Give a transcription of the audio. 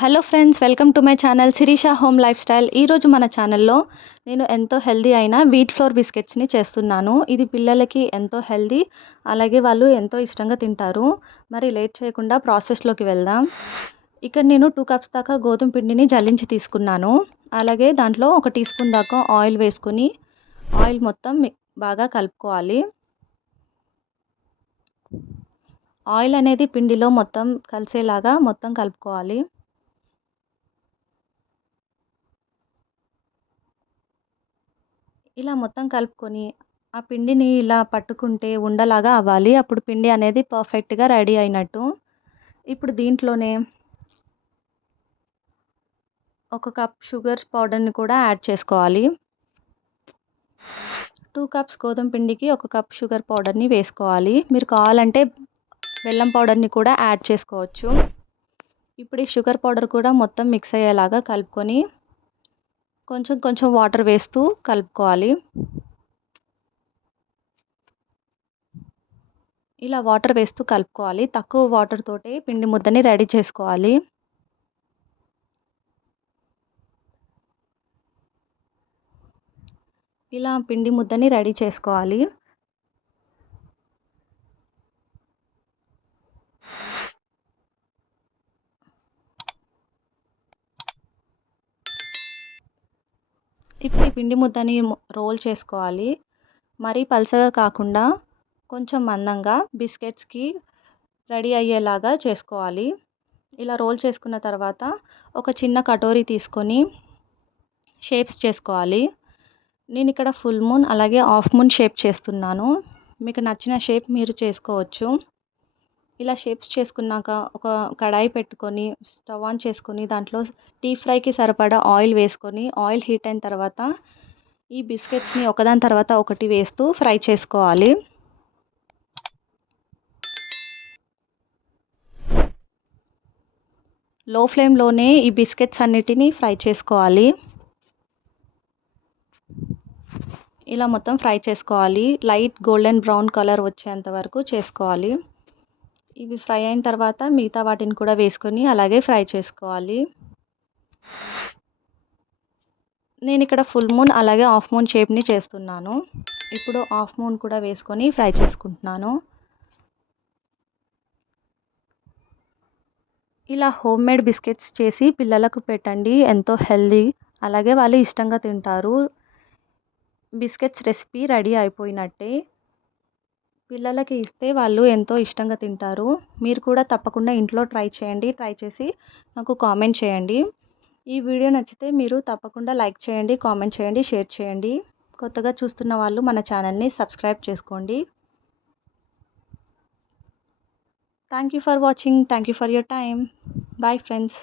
Hello friends, welcome to my channel Shirisha home lifestyle. ఈరోజు మన ఛానల్లో నేను ఎంతో హెల్దీ అయిన వీట్ ఫ్లోర్ బిస్కెట్స్ని చేస్తున్నాను. ఇది పిల్లలకి ఎంతో హెల్దీ, అలాగే వాళ్ళు ఎంతో ఇష్టంగా తింటారు. మరి లేట్ చేయకుండా ప్రాసెస్లోకి వెళ్దాం. ఇక్కడ నేను 2 కప్స్ దాకా గోధుమ పిండిని జల్లించి తీసుకున్నాను. అలాగే దాంట్లో 1 టీ స్పూన్ దాకా ఆయిల్ వేసుకొని ఆయిల్ మొత్తం బాగా కలుపుకోవాలి. ఆయిల్ అనేది పిండిలో మొత్తం కలిసేలాగా మొత్తం కలుపుకోవాలి. ఇలా మొత్తం కలుపుకొని ఆ పిండిని ఇలా పట్టుకుంటే ఉండలాగా అవ్వాలి. అప్పుడు పిండి అనేది పర్ఫెక్ట్‌గా రెడీ అయినట్టు. ఇప్పుడు దీంట్లోనే 1 కప్ షుగర్ పౌడర్‌ని కూడా యాడ్ చేసుకోవాలి. 2 కప్స్ గోధుమ పిండికి 1 కప్ షుగర్ పౌడర్‌ని వేసుకోవాలి. మీరు కావాలంటే బెల్లం పౌడర్‌ని కూడా యాడ్ చేసుకోవచ్చు. ఇప్పుడు ఈ షుగర్ పౌడర్ కూడా మొత్తం మిక్స్ అయ్యేలాగా కలుపుకొని కొంచెం కొంచెం వాటర్ వేస్తూ కలుపుకోవాలి. ఇలా వాటర్ వేస్తూ కలుపుకోవాలి. తక్కువ వాటర్ తోటే పిండి ముద్దని రెడీ చేసుకోవాలి. ఇలా పిండి ముద్దని రెడీ చేసుకోవాలి. ఇప్పుడు ఈ పిండి ముద్దని రోల్ చేసుకోవాలి. మరీ పలచగా కాకుండా కొంచెం మందంగా బిస్కెట్స్‌కి రెడీ అయ్యేలాగా చేసుకోవాలి. ఇలా రోల్ చేసుకున్న తర్వాత ఒక చిన్న కటోరీ తీసుకొని షేప్స్ చేసుకోవాలి. నేను ఇక్కడ ఫుల్ మూన్ అలాగే హాఫ్ మూన్ షేప్ చేస్తున్నాను. మీకు నచ్చిన షేప్ మీరు చేసుకోవచ్చు. ఇలా షేప్స్ చేసుకున్నాక ఒక కడాయి పెట్టుకొని స్టవ్ ఆన్ చేసుకొని దాంట్లో డీప్ ఫ్రైకి సరిపడా ఆయిల్ వేసుకొని ఆయిల్ హీట్ అయిన తర్వాత ఈ బిస్కెట్స్ని ఒకదాని తర్వాత ఒకటి వేస్తూ ఫ్రై చేసుకోవాలి. లో ఫ్లేమ్లోనే ఈ బిస్కెట్స్ అన్నిటినీ ఫ్రై చేసుకోవాలి. ఇలా మొత్తం ఫ్రై చేసుకోవాలి. లైట్ గోల్డెన్ బ్రౌన్ కలర్ వచ్చేంత వరకు చేసుకోవాలి. ఇవి ఫ్రై అయిన తర్వాత మిగతా వాటిని కూడా వేసుకొని అలాగే ఫ్రై చేసుకోవాలి. నేను ఇక్కడ ఫుల్ మూన్ అలాగే హాఫ్ మూన్ షేప్ని చేస్తున్నాను. ఇప్పుడు హాఫ్ మూన్ కూడా వేసుకొని ఫ్రై చేసుకుంటున్నాను. ఇలా హోమ్ మేడ్ బిస్కెట్స్ చేసి పిల్లలకు పెట్టండి. ఎంతో హెల్దీ, అలాగే వాళ్ళు ఇష్టంగా తింటారు. బిస్కెట్స్ రెసిపీ రెడీ అయిపోయినట్టే. పిల్లలకి ఇస్తే వాళ్ళు ఎంతో ఇష్టంగా తింటారు. మీరు కూడా తప్పకుండా ఇంట్లో ట్రై చేయండి. ట్రై చేసి నాకు కామెంట్ చేయండి. ఈ వీడియో నచ్చితే మీరు తప్పకుండా లైక్ చేయండి, కామెంట్ చేయండి, షేర్ చేయండి. కొత్తగా చూస్తున్న వాళ్ళు మన ఛానల్ని సబ్స్క్రైబ్ చేసుకోండి. Thank you for watching. Thank you for your time. Bye friends.